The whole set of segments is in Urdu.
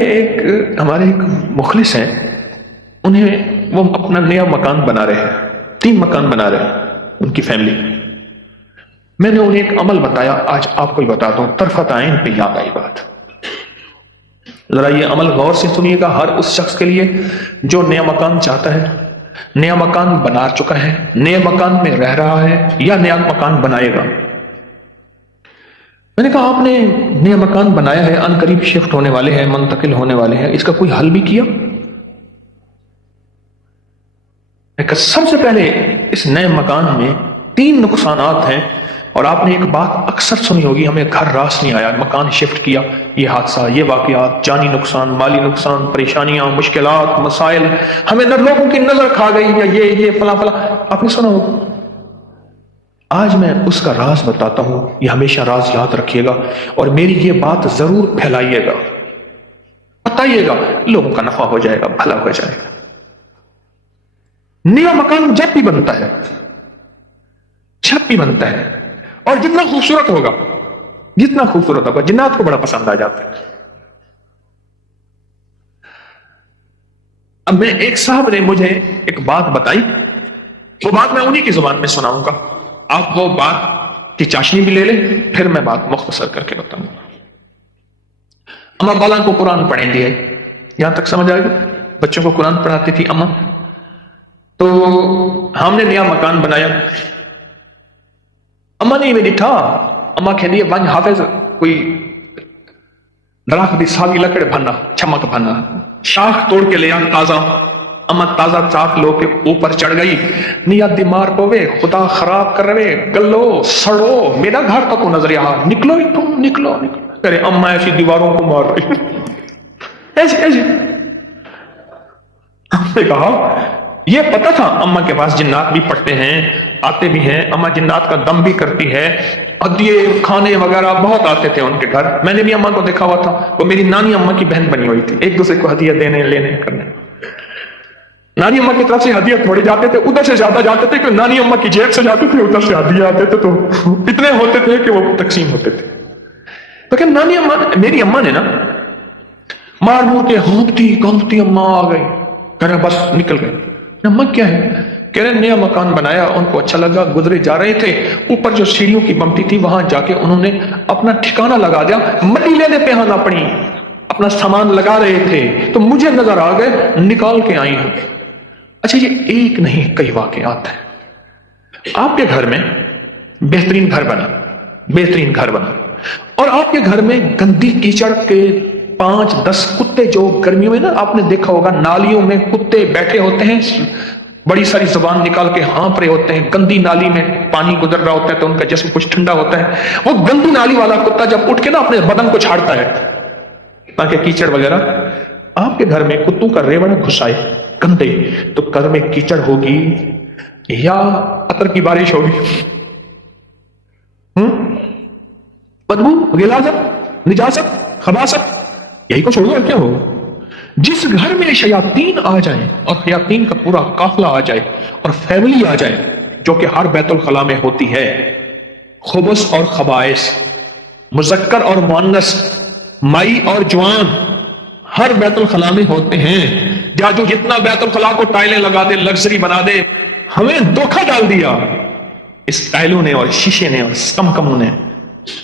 ہمارے ایک مخلص ہیں، انہیں وہ اپنا نیا مکان بنا رہے ہیں، 3 مکان بنا رہے ہیں ان کی فیملی۔ میں نے انہیں ایک عمل بتایا، آج آپ کو بتا دوں، طرفت عین پہ یاد آئی بات۔ ذرا یہ عمل غور سے سنیے گا، ہر اس شخص کے لیے جو نیا مکان چاہتا ہے، نیا مکان بنا چکا ہے، نئے مکان میں رہ رہا ہے یا نیا مکان بنائے گا۔ میں نے کہا آپ نے نیا مکان بنایا ہے، ان قریب شفٹ ہونے والے ہیں، منتقل ہونے والے ہیں، اس کا کوئی حل بھی کیا؟ سب سے پہلے اس نئے مکان میں 3 نقصانات ہیں، اور آپ نے ایک بات اکثر سنی ہوگی، ہمیں گھر راس نہیں آیا، مکان شفٹ کیا، یہ حادثہ، یہ واقعات، جانی نقصان، مالی نقصان، پریشانیاں، مشکلات، مسائل، ہمیں نہ لوگوں کی نظر کھا گئی، یا یہ فلاں فلاں، آپ نے سنا ہوگا۔ آج میں اس کا راز بتاتا ہوں، یہ ہمیشہ راز یاد رکھیے گا، اور میری یہ بات ضرور پھیلائیے گا، بتائیے گا، لوگوں کا نفع ہو جائے گا، بھلا ہو جائے گا۔ نیا مکان جب بھی بنتا ہے، جب بھی بنتا ہے، اور جتنا خوبصورت ہوگا، جتنا خوبصورت ہوگا، جنات کو بڑا پسند آ جاتا ہے۔ اب میں ایک صاحب نے مجھے ایک بات بتائی، وہ بات میں انہی کی زبان میں سناؤں گا، آپ وہ بات کی چاشنی بھی لے لیں، پھر میں بات مختصر کر کے بتاؤں گا۔ اماں بالا کو قرآن پڑھیں گے، یہاں تک سمجھ آئے گا؟ بچوں کو قرآن پڑھاتی تھی اماں۔ تو ہم نے نیا مکان بنایا، اماں نے میں ڈٹھا، اماں کہہ دیا بن حافظ کوئی درخت دی ساگی لکڑ بھنا، چمک بھنا، شاخ توڑ کے لیا تازہ، اماں تازہ چاک لو کے اوپر چڑھ گئی، نیا دمار پوے، خدا خراب کر رہے، گلو سڑو، میرا گھر تک نظر آ، نکلو ہی تم، نکلو نکلو، کرے اماں ایسی دیواروں کو مار رہی، ایسی ایسی۔ ہم نے کہا یہ پتا تھا اماں کے پاس جنات بھی پڑتے ہیں، آتے بھی ہیں، اماں جنات کا دم بھی کرتی ہے، ہدیے کھانے وغیرہ بہت آتے تھے ان کے گھر، میں نے بھی اماں کو دیکھا ہوا تھا، وہ میری نانی اماں کی بہن بنی ہوئی تھی، ایک دوسرے کو ہدیہ دینے لینے کرنے۔ نانی اماں کی طرف سے ہدیہ تھوڑے جاتے تھے، ادھر سے زیادہ جاتے تھے کہ نانی اماں کی جیب سے جاتے تھے، ادھر سے ہدیہ آتے تھے، تو اتنے ہوتے تھے کہ وہ تقسیم ہوتے تھے۔ تو کہ نانی اماں، میری اماں نے نا مار مور کے ہونپتی کانپتی اماں آ گئی، کہہ رہے بس نکل گئے۔ اماں کیا ہے؟ کہہ رہے نیا مکان بنایا، ان کو اچھا لگا، گزرے جا رہے تھے، اوپر جو سیڑھیوں کی بمپی تھی وہاں جا کے انہوں نے اپنا ٹھکانہ لگا دیا، مٹی لینے پہ آنا پڑی، اپنا سامان لگا رہے تھے تو مجھے نظر آ گئے، نکال کے آئی ہوں۔ اچھا یہ ایک نہیں کئی واقعات ہیں۔ آپ کے گھر میں بہترین گھر بنا، بہترین گھر بنا، اور آپ کے گھر میں گندی کیچڑ کے 5-10 کتے، جو گرمیوں میں نا آپ نے دیکھا ہوگا نالیوں میں کتے بیٹھے ہوتے ہیں، بڑی ساری زبان نکال کے ہانپ رہے ہوتے ہیں، گندی نالی میں پانی گزر رہا ہوتا ہے تو ان کا جسم کچھ ٹھنڈا ہوتا ہے، وہ گندی نالی والا کتا جب اٹھ کے نا اپنے بدن کو چھاڑتا ہے تاکہ کیچڑ وغیرہ، آپ کے گھر میں کتوں کا ریوڑ گھسائے گندے، تو گھر میں کیچڑ ہوگی یا عطر کی بارش ہوگی، بدبو، غلاظت، نجاست، خباثت، یہی کچھ ہوگا، کیا ہوگا؟ جس گھر میں شیاطین آ جائیں اور شیاطین کا پورا قافلہ آ جائے اور فیملی آ جائے، جو کہ ہر بیت الخلاء میں ہوتی ہے، خبث اور خبائث، مذکر اور مؤنث، مائی اور جوان، ہر بیت الخلاء میں ہوتے ہیں۔ جو جتنا بیت الخلاء کو ٹائلیں لگا دے، لگژری بنا دے، ہمیں دھوکہ ڈال دیا اس ٹائلوں نے اور شیشے نے اور کمکموں نے۔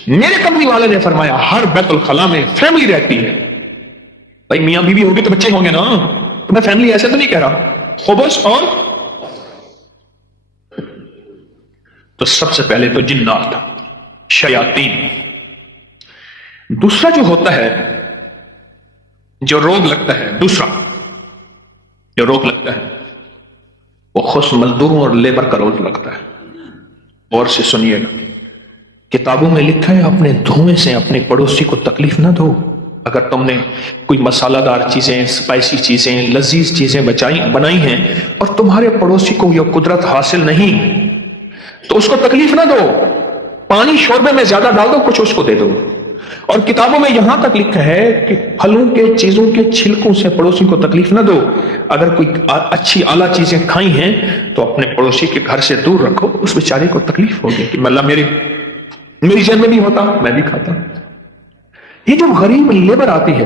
میرے کملی والے نے فرمایا ہر بیت الخلاء میں فیملی رہتی ہے۔ بھائی میاں بیوی ہوگی تو بچے ہوں گے نا، تو میں فیملی ایسے تو نہیں کہہ رہا، خبث اور تو سب سے پہلے تو جنات، شیاطین۔ دوسرا جو ہوتا ہے، جو روگ لگتا ہے، دوسرا جو روگ لگتا ہے وہ خود مزدوروں اور لیبر کا روگ لگتا ہے۔ غور سے سنیے گا، کتابوں میں لکھا ہے اپنے دھوئیں سے اپنے پڑوسی کو تکلیف نہ دو۔ اگر تم نے کوئی مسالہ دار چیزیں، سپائسی چیزیں، لذیذ چیزیں بنائی ہیں اور تمہارے پڑوسی کو یہ قدرت حاصل نہیں تو اس کو تکلیف نہ دو، پانی شوربے میں زیادہ ڈال دو، کچھ اس کو دے دو۔ اور کتابوں میں یہاں تک لکھا ہے کہ پھلوں کے چیزوں کے چھلکوں سے پڑوسی کو تکلیف نہ دو۔ اگر کوئی اچھی اعلیٰ چیزیں کھائی ہیں تو اپنے پڑوسی کے گھر سے دور رکھو، اس بیچارے کو تکلیف ہوگی کہ اللہ میری جان میں بھی ہوتا، میں بھی کھاتا۔ یہ جو غریب لیبر آتی ہے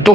2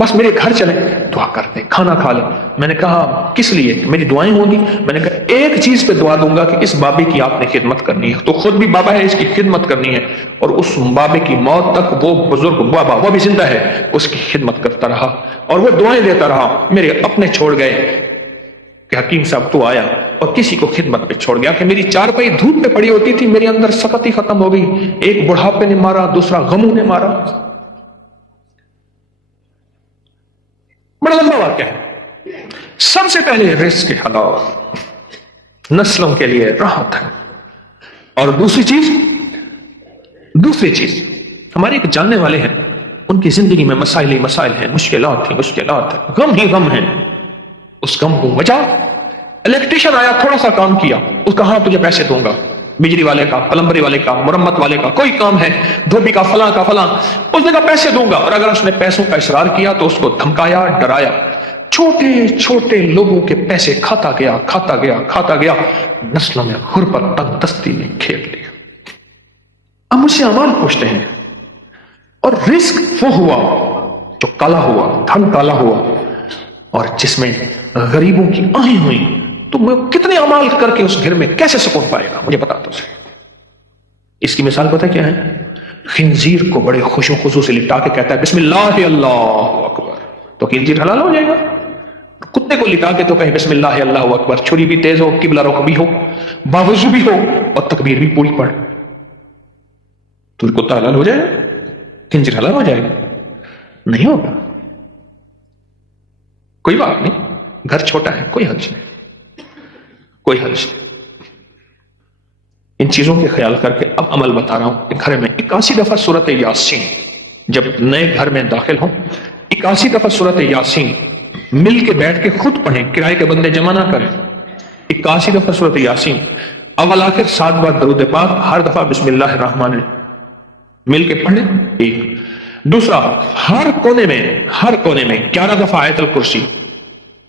بس میرے گھر چلیں، دعا کرتے، کھانا کھا لیں۔ میں نے کہا کس لیے؟ میری دعائیں ہوں گی؟ میں نے کہا ایک چیز پہ دعا دوں گا کہ اس بابے کی آپ نے خدمت کرنی ہے۔ تو خود بھی بابا ہے، اس کی خدمت کرنی ہے، اور اس بابے کی موت تک وہ بزرگ بابا، وہ بھی زندہ ہے، اس کی خدمت کرتا رہا اور وہ دعائیں دیتا رہا۔ میرے اپنے چھوڑ گئے کہ حکیم صاحب تو آیا اور کسی کو خدمت پہ چھوڑ گیا کہ میری چارپائی دھوپ پہ پڑی ہوتی تھی، میرے اندر سخت ہی ختم ہو گئی۔ ایک بڑھاپے نے مارا، دوسرا غموں نے مارا۔ بڑا لمبا واقعہ ہے۔ سب سے پہلے رزق کے حلال، نسلوں کے لیے راحت ہے، اور دوسری چیز ہمارے ایک جاننے والے ہیں، ان کی زندگی میں مسائل ہی مسائل ہیں، مشکلات ہیں، غم ہی غم ہیں۔ اس غم کو وجہ الیکٹریشن آیا، تھوڑا سا کام کیا، اس کا ہاں تجھے پیسے دوں گا، بجلی والے کا، پلمبری والے کا، مرمت والے کا، کوئی کام ہے، دھوبی کا، فلاں کا فلاں، اس نے کہا پیسے دوں گا، اور اگر اس نے پیسوں کا اصرار کیا تو اس کو دھمکایا، ڈرایا، چھوٹے چھوٹے لوگوں کے پیسے کھاتا گیا، نسلوں میں غربت تنگ دستی نے گھیر لیا۔ اب مجھ سے اعمال پوچھتے ہیں، اور رزق وہ ہوا جو کالا ہوا، دھن کالا ہوا، اور جس میں غریبوں کی آہیں ہوئی، تو میں کتنے اعمال کر کے اس گھر میں کیسے سکون پائے گا؟ مجھے بتا دو۔ اس کی مثال پتہ کیا ہے؟ خنزیر کو بڑے خوش و خضوع سے لٹا کے کہتا ہے بسم اللہ اللہ اکبر، تو خنزیر حلال ہو جائے گا۔ کتے کو لٹا کے تو کہے بسم اللہ اللہ اکبر، چھری بھی تیز ہو، قبلہ رخ بھی ہو، باوضو بھی ہو، اور تکبیر بھی پوری پڑھ، تو کتا حلال ہو جائے گا؟ خنزیر حلال ہو جائے گا؟ نہیں ہوگا۔ کوئی بات نہیں، گھر چھوٹا ہے، کوئی حرج نہیں۔ ان چیزوں کے خیال کر کے اب عمل بتا رہا ہوں کہ گھر میں 81 دفعہ سورت یاسین، جب نئے گھر میں داخل ہوں 81 دفعہ سورت یاسین مل کے بیٹھ کے خود پڑھیں، کرائے کے بندے جمع نہ کریں۔ 81 دفعہ سورت یاسین، اول آخر 7 بار درود پاک، ہر دفعہ بسم اللہ الرحمن الرحیم مل کے پڑھیں۔ ایک دوسرا، ہر کونے میں 11 دفعہ آیت الکرسی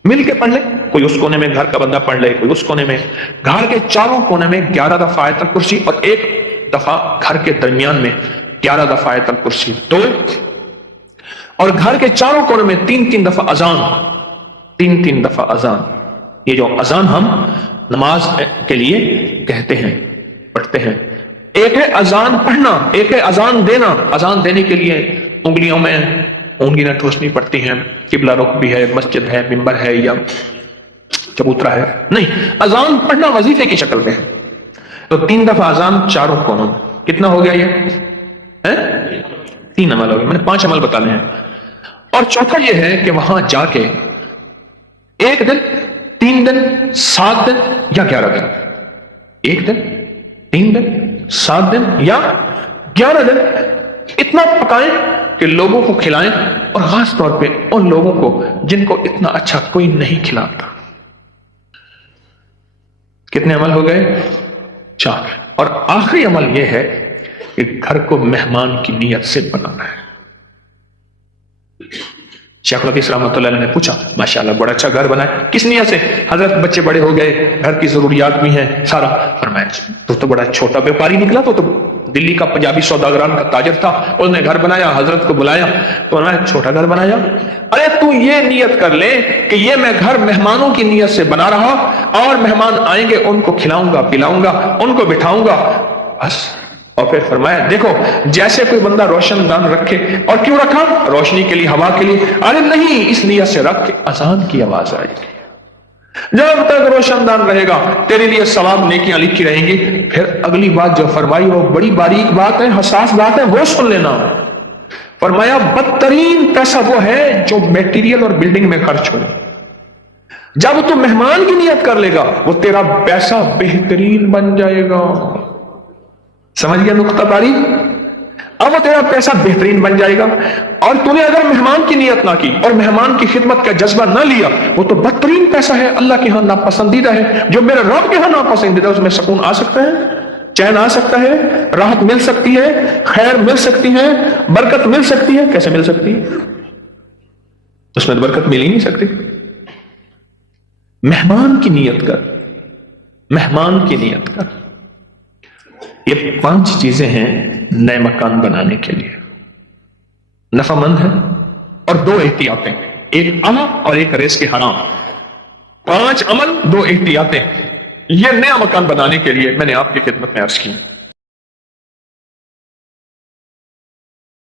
مل کے پڑھ لیں۔ کوئی اس کونے میں گھر کا بندہ پڑھ لے، کوئی اس کونے میں، گھر کے چاروں کونے میں 11 دفعہ آیت الکرسی، اور ایک دفعہ گھر کے درمیان میں 11 دفعہ آیت الکرسی، 2، اور گھر کے چاروں کونے میں 3 دفعہ اذان، 3 دفعہ اذان۔ یہ جو اذان ہم نماز کے لیے کہتے ہیں، پڑھتے ہیں، ایک ہے اذان پڑھنا، ایک ہے اذان دینا۔ اذان دینے کے لیے انگلیوں میں اونگلیاں ٹھوسنی پڑتی ہیں، قبلہ رخ بھی ہے، مسجد ہے، ممبر ہے یا چبوترا ہے، نہیں، اذان پڑھنا وظیفے کی شکل میں ہے۔ تو 3 دفعہ اذان چاروں کونوں میں، کتنا ہو گیا یہ؟ 3 عمل ہو گئے، میں نے 5 عمل بتانے ہیں۔ اور چوتھا یہ ہے کہ وہاں جا کے 1 دن، 3 دن، 7 دن یا 11 دن، 1 دن، 3 دن، 7 دن یا 11 دن اتنا پکائیں کہ لوگوں کو کھلائیں، اور خاص طور پہ ان لوگوں کو جن کو اتنا اچھا کوئی نہیں کھلاتا۔ کتنے عمل ہو گئے؟ 4۔ اور آخری عمل یہ ہے کہ گھر کو مہمان کی نیت سے بنانا ہے۔ شیخ الحدیث رحمۃ اللہ علیہ نے پوچھا، ماشاءاللہ بڑا اچھا گھر بنا ہے، کس نیت سے؟ حضرت بچے بڑے ہو گئے، گھر کی ضروریات بھی ہیں سارا۔ فرمایا تو بڑا چھوٹا بیوپاری نکلا، تو دلی کا پنجابی سوداگران کا تاجر تھا، اس نے گھر بنایا، حضرت کو بلایا، تو فرمایا چھوٹا گھر بنایا؟ ارے تو یہ نیت کر لے کہ یہ میں گھر مہمانوں کی نیت سے بنا رہا، اور مہمان آئیں گے ان کو کھلاؤں گا، پلاؤں گا، ان کو بٹھاؤں گا، بس۔ اور پھر فرمایا دیکھو جیسے کوئی بندہ روشن دان رکھے، اور کیوں رکھا؟ روشنی کے لیے، ہوا کے لیے؟ ارے نہیں، اس نیت سے رکھ کے اذان کی آواز آئے گی، جب تک روشن دان رہے گا تیرے لیے ثواب نیکیاں لکھی رہیں گی۔ پھر اگلی بات جو فرمائی وہ بڑی باریک بات ہے، حساس بات ہے، وہ سن لینا۔ فرمایا بدترین پیسہ وہ ہے جو میٹیریل اور بلڈنگ میں خرچ ہو، جب تو مہمان کی نیت کر لے گا وہ تیرا پیسہ بہترین بن جائے گا۔ سمجھ گیا نقطہ باری؟ اب وہ تیرا پیسہ بہترین بن جائے گا، اور تو نے اگر مہمان کی نیت نہ کی اور مہمان کی خدمت کا جذبہ نہ لیا، وہ تو بدترین پیسہ ہے، اللہ کے ہاں ناپسندیدہ ہے۔ جو میرے رب کے ہاں ناپسندیدہ ہے اس میں سکون آ سکتا ہے، چین آ سکتا ہے، راحت مل سکتی ہے، خیر مل سکتی ہے، برکت مل سکتی ہے۔ کیسے مل سکتی ہے؟ اس میں برکت مل ہی نہیں سکتی۔ مہمان کی نیت کر، مہمان کی نیت کر۔ یہ 5 چیزیں ہیں نئے مکان بنانے کے لیے، نفع مند ہے اور 2 احتیاطیں، ایک اور ایک ریس کے حرام، 5 عمل 2 احتیاطیں، یہ نیا مکان بنانے کے لیے میں نے آپ کی خدمت میں عرض کی۔